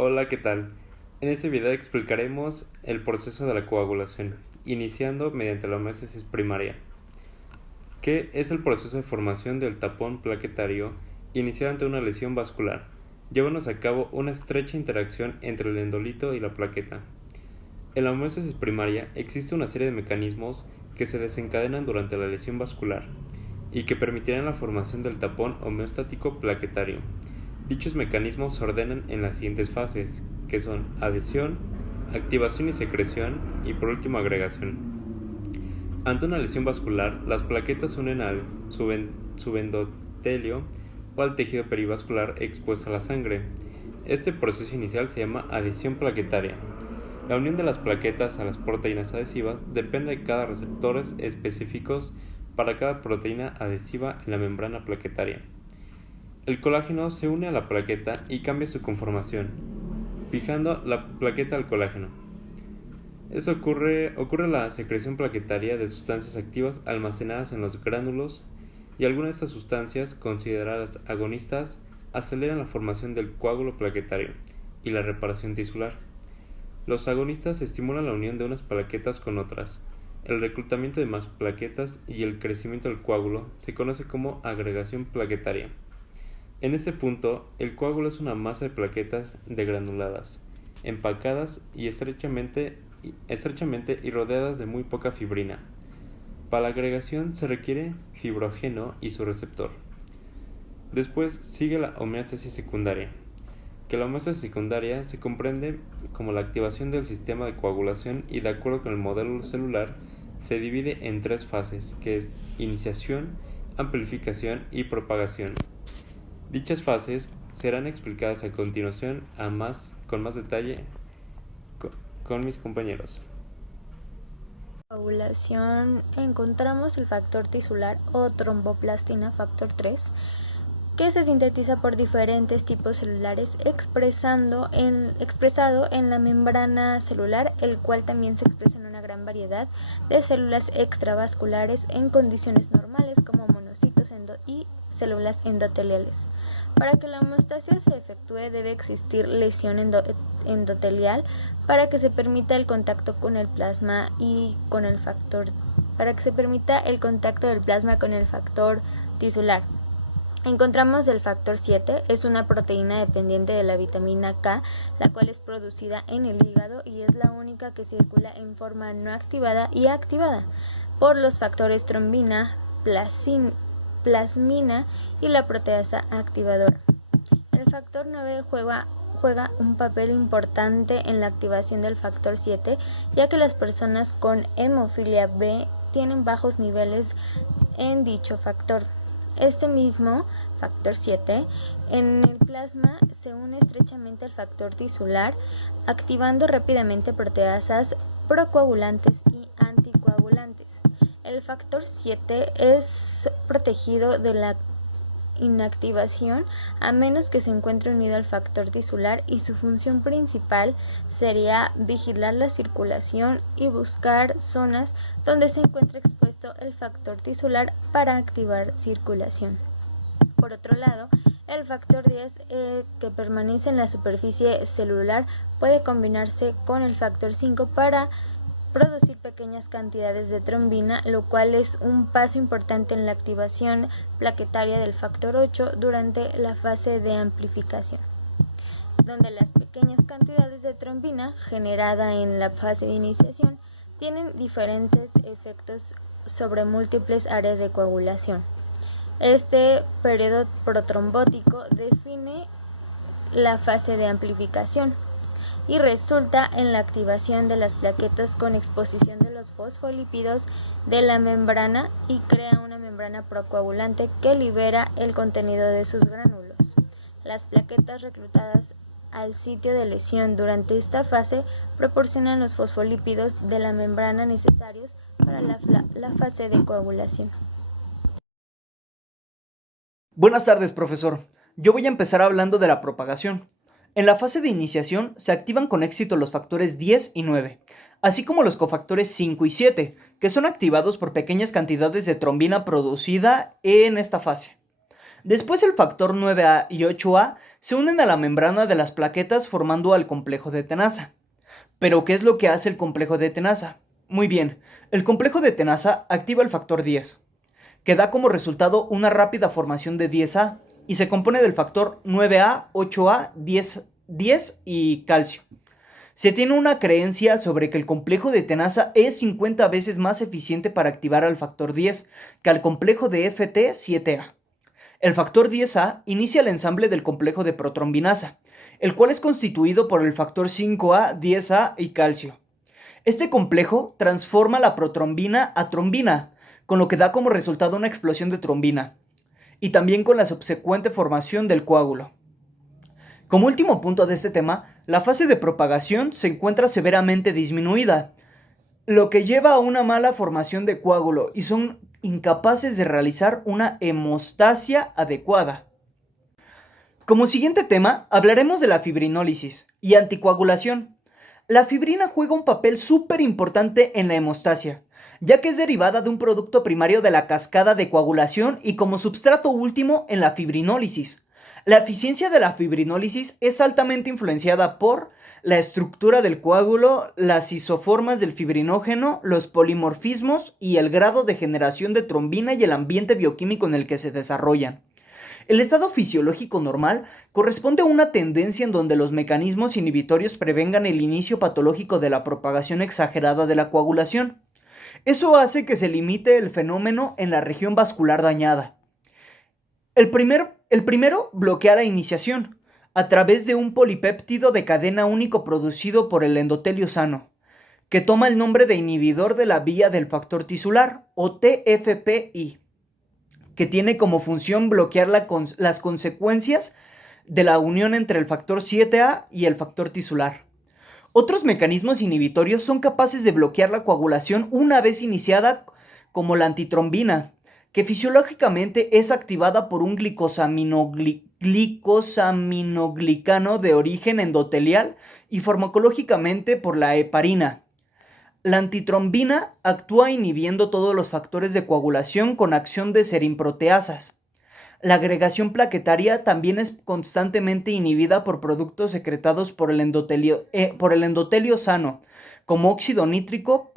Hola, ¿qué tal? En este video explicaremos el proceso de la coagulación, iniciando mediante la homeostasis primaria. ¿Qué es el proceso de formación del tapón plaquetario iniciado ante una lesión vascular? Llévanos a cabo una estrecha interacción entre el endolito y la plaqueta. En la homeostasis primaria existe una serie de mecanismos que se desencadenan durante la lesión vascular y que permitirán la formación del tapón homeostático plaquetario. Dichos mecanismos se ordenan en las siguientes fases, que son adhesión, activación y secreción y por último agregación. Ante una lesión vascular, las plaquetas se unen al subendotelio o al tejido perivascular expuesto a la sangre. Este proceso inicial se llama adhesión plaquetaria. La unión de las plaquetas a las proteínas adhesivas depende de cada receptores específicos para cada proteína adhesiva en la membrana plaquetaria. El colágeno se une a la plaqueta y cambia su conformación, fijando la plaqueta al colágeno. Esto ocurre la secreción plaquetaria de sustancias activas almacenadas en los gránulos y algunas de estas sustancias, consideradas agonistas, aceleran la formación del coágulo plaquetario y la reparación tisular. Los agonistas estimulan la unión de unas plaquetas con otras. El reclutamiento de más plaquetas y el crecimiento del coágulo se conoce como agregación plaquetaria. En este punto, el coágulo es una masa de plaquetas degranuladas, empacadas y estrechamente y rodeadas de muy poca fibrina. Para la agregación se requiere fibrógeno y su receptor. Después sigue la homeostasis secundaria, que la homeostasis secundaria se comprende como la activación del sistema de coagulación y, de acuerdo con el modelo celular, se divide en tres fases, que es iniciación, amplificación y propagación. Dichas fases serán explicadas a continuación con más detalle con mis compañeros. Coagulación encontramos el factor tisular o tromboplastina factor 3, que se sintetiza por diferentes tipos celulares expresado en la membrana celular, el cual también se expresa en una gran variedad de células extravasculares en condiciones normales como monocitos y células endoteliales. Para que la homeostasia se efectúe debe existir lesión endotelial para que se permita el contacto con el plasma y con el factor tisular. Encontramos el factor 7, es una proteína dependiente de la vitamina K, la cual es producida en el hígado y es la única que circula en forma no activada y activada por los factores trombina, plasmina y la proteasa activadora. El factor 9 juega un papel importante en la activación del factor 7, ya que las personas con hemofilia B tienen bajos niveles en dicho factor. Este mismo factor 7 en el plasma se une estrechamente al factor tisular, activando rápidamente proteasas procoagulantes y anticoagulantes. El factor 7 es protegido de la inactivación a menos que se encuentre unido al factor tisular, y su función principal sería vigilar la circulación y buscar zonas donde se encuentre expuesto el factor tisular para activar circulación. Por otro lado, el factor 10 que permanece en la superficie celular puede combinarse con el factor 5 para producir pequeñas cantidades de trombina, lo cual es un paso importante en la activación plaquetaria del factor 8 durante la fase de amplificación, donde las pequeñas cantidades de trombina generada en la fase de iniciación tienen diferentes efectos sobre múltiples áreas de coagulación. Este periodo protrombótico define la fase de amplificación y resulta en la activación de las plaquetas con exposición de los fosfolípidos de la membrana y crea una membrana procoagulante que libera el contenido de sus gránulos. Las plaquetas reclutadas al sitio de lesión durante esta fase proporcionan los fosfolípidos de la membrana necesarios para la fase de coagulación. Buenas tardes, profesor. Yo voy a empezar hablando de la propagación. En la fase de iniciación se activan con éxito los factores 10 y 9, así como los cofactores 5 y 7, que son activados por pequeñas cantidades de trombina producida en esta fase. Después el factor 9A y 8A se unen a la membrana de las plaquetas formando al complejo de tenaza. ¿Pero qué es lo que hace el complejo de tenaza? Muy bien, el complejo de tenaza activa el factor 10, que da como resultado una rápida formación de 10A y se compone del factor 9A, 8A, 10 y calcio. Se tiene una creencia sobre que el complejo de tenaza es 50 veces más eficiente para activar al factor 10 que al complejo de FT7A. El factor 10A inicia el ensamble del complejo de protrombinasa, el cual es constituido por el factor 5A, 10A y calcio. Este complejo transforma la protrombina a trombina, con lo que da como resultado una explosión de trombina, y también con la subsecuente formación del coágulo. Como último punto de este tema, la fase de propagación se encuentra severamente disminuida, lo que lleva a una mala formación de coágulo y son incapaces de realizar una hemostasia adecuada. Como siguiente tema, hablaremos de la fibrinólisis y anticoagulación. La fibrina juega un papel súper importante en la hemostasia, ya que es derivada de un producto primario de la cascada de coagulación y como substrato último en la fibrinólisis. La eficiencia de la fibrinólisis es altamente influenciada por la estructura del coágulo, las isoformas del fibrinógeno, los polimorfismos y el grado de generación de trombina y el ambiente bioquímico en el que se desarrollan. El estado fisiológico normal corresponde a una tendencia en donde los mecanismos inhibitorios prevengan el inicio patológico de la propagación exagerada de la coagulación. Eso hace que se limite el fenómeno en la región vascular dañada. El primero bloquea la iniciación a través de un polipéptido de cadena único producido por el endotelio sano, que toma el nombre de inhibidor de la vía del factor tisular o TFPI, que tiene como función bloquear las consecuencias de la unión entre el factor 7A y el factor tisular. Otros mecanismos inhibitorios son capaces de bloquear la coagulación una vez iniciada, como la antitrombina, que fisiológicamente es activada por un glicosaminoglicano de origen endotelial y farmacológicamente por la heparina. La antitrombina actúa inhibiendo todos los factores de coagulación con acción de serimproteasas. La agregación plaquetaria también es constantemente inhibida por productos secretados por el endotelio sano, como óxido nítrico,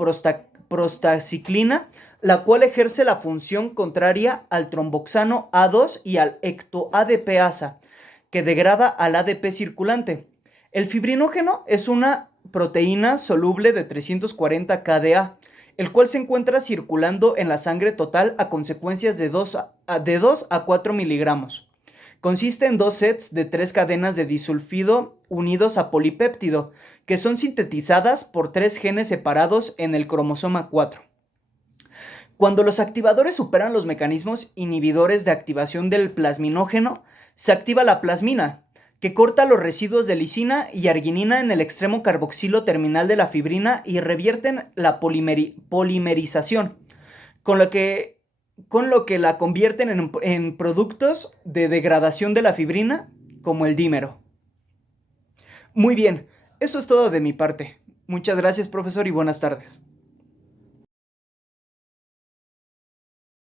prostaciclina, la cual ejerce la función contraria al tromboxano A2 y al ectoADPasa, que degrada al ADP circulante. El fibrinógeno es una proteína soluble de 340 kDa, el cual se encuentra circulando en la sangre total a consecuencias de 2 a 4 miligramos. Consiste en 2 sets de 3 cadenas de disulfido unidos a polipéptido, que son sintetizadas por 3 genes separados en el cromosoma 4. Cuando los activadores superan los mecanismos inhibidores de activación del plasminógeno, se activa la plasmina, que corta los residuos de lisina y arginina en el extremo carboxilo terminal de la fibrina y revierten la polimerización, con lo que la convierten en productos de degradación de la fibrina, como el dímero. Muy bien, eso es todo de mi parte. Muchas gracias, profesor, y buenas tardes.